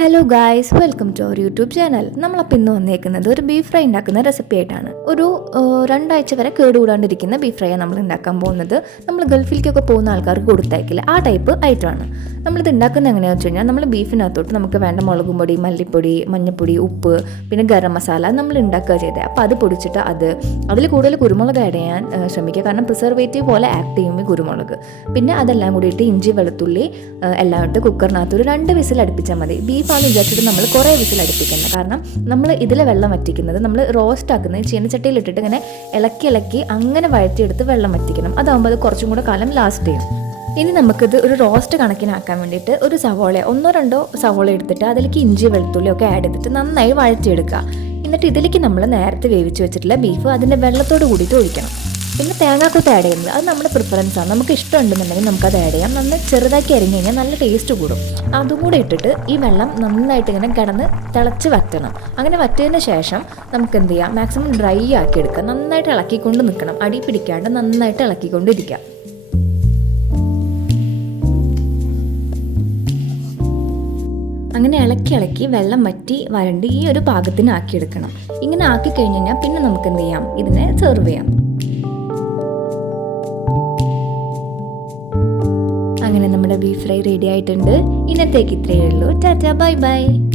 Hello guys welcome to our YouTube channel നമ്മളപ്പോൾ ഇന്ന് വന്നേക്കുന്നത് ഒരു ബീഫ് ഫ്രൈ ഉണ്ടാക്കുന്ന റെസിപ്പി ആയിട്ടാണ്. ഒരു രണ്ടാഴ്ച വരെ കേടുകൂടാണ്ടിരിക്കുന്ന ബീഫ് ഫ്രൈയാണ് നമ്മൾ ഉണ്ടാക്കാൻ പോകുന്നത്. നമ്മൾ ഗൾഫിലേക്കൊക്കെ പോകുന്ന ആൾക്കാർക്ക് കൊടുത്തയക്കില്ല ആ ടൈപ്പ് ഐറ്റമാണ് നമ്മളിത് ഉണ്ടാക്കുന്നത് എങ്ങനെയാണെന്ന് വെച്ച് കഴിഞ്ഞാൽ നമ്മൾ ബീഫിനകത്തോട്ട് നമുക്ക് വേണ്ട മുളകും പൊടി മല്ലിപ്പൊടി മഞ്ഞൾപ്പൊടി ഉപ്പ് പിന്നെ ഗരം മസാല നമ്മൾ ഉണ്ടാക്കുക ചെയ്തത് അപ്പോൾ അത് പൊടിച്ചിട്ട് അത് അതിൽ കൂടുതൽ കുരുമുളക് ആഡ് ചെയ്യാൻ ശ്രമിക്കുക. കാരണം പ്രിസർവേറ്റീവ് പോലെ ആക്ട് ചെയ്യും ഈ കുരുമുളക്. പിന്നെ അതെല്ലാം കൂടിയിട്ട് ഇഞ്ചി വെളുത്തുള്ളി എല്ലാം ഇട്ട് കുക്കറിനകത്ത് ഒരു രണ്ട് വിസിൽ അടുപ്പിച്ചാൽ മതി. ബീഫാണ് വിചാരിച്ചിട്ട് നമ്മൾ കുറേ വിസിൽ അടുപ്പിക്കുന്നത് കാരണം നമ്മൾ ഇതിലെ വെള്ളം വറ്റിക്കുന്നത് നമ്മൾ റോസ്റ്റ് ആക്കുന്നത് ചീനച്ചട്ടിയിൽ ഇട്ടിട്ട് ഇങ്ങനെ ഇളക്കി ഇളക്കി അങ്ങനെ വഴറ്റിയെടുത്ത് വെള്ളം വറ്റിക്കണം. അതാകുമ്പോൾ അത് കുറച്ചും കൂടെ കാലം ലാസ്റ്റ് ചെയ്യും. ഇനി നമുക്കിത് ഒരു റോസ്റ്റ് കണക്കിനാക്കാൻ വേണ്ടിയിട്ട് ഒരു സവോള ഒന്നോ രണ്ടോ സവോള എടുത്തിട്ട് അതിലേക്ക് ഇഞ്ചി വെളുത്തുള്ളി ഒക്കെ ആഡ് ചെയ്തിട്ട് നന്നായി വഴറ്റിയെടുക്കുക. എന്നിട്ട് ഇതിലേക്ക് നമ്മൾ നേരത്തെ വേവിച്ച് വെച്ചിട്ടുള്ള ബീഫ് അതിന്റെ വെള്ളത്തോട് കൂടിയിട്ട് ഒഴിക്കണം. പിന്നെ തേങ്ങാക്കൂത്ത് ആഡ് ചെയ്യുന്നത് അത് നമ്മുടെ പ്രിഫറൻസ് ആണ്. നമുക്ക് ഇഷ്ടമുണ്ടെന്നുണ്ടെങ്കിൽ നമുക്കത് ആഡ് ചെയ്യാം. നന്നായി ചെറുതാക്കി അരിഞ്ഞു കഴിഞ്ഞാൽ നല്ല ടേസ്റ്റ് കൂടും. അതും കൂടെ ഇട്ടിട്ട് ഈ വെള്ളം നന്നായിട്ട് ഇങ്ങനെ കിടന്ന് തിളച്ച് വറ്റണം. അങ്ങനെ വറ്റിയതിന് ശേഷം നമുക്ക് എന്ത് ചെയ്യാം? മാക്സിമം ഡ്രൈ ആക്കി എടുക്കാം നന്നായിട്ട് ഇളക്കിക്കൊണ്ട് നിൽക്കണം. അടി പിടിക്കാണ്ട് നന്നായിട്ട് ഇളക്കിക്കൊണ്ടിരിക്കാം അങ്ങനെ ഇളക്കി ഇളക്കി വെള്ളം വറ്റി വരണ്ട് ഈ ഒരു പാകത്തിന് ആക്കിയെടുക്കണം. ഇങ്ങനെ ആക്കി കഴിഞ്ഞ് കഴിഞ്ഞാൽ പിന്നെ നമുക്ക് എന്ത് ചെയ്യാം? ഇതിനെ സെർവ് ചെയ്യാം. അങ്ങനെ നമ്മുടെ ബീഫ് ഫ്രൈ റെഡി ആയിട്ടുണ്ട്. ഇന്നത്തേക്ക് ഇത്രയേ ഉള്ളൂ. Tata bye bye.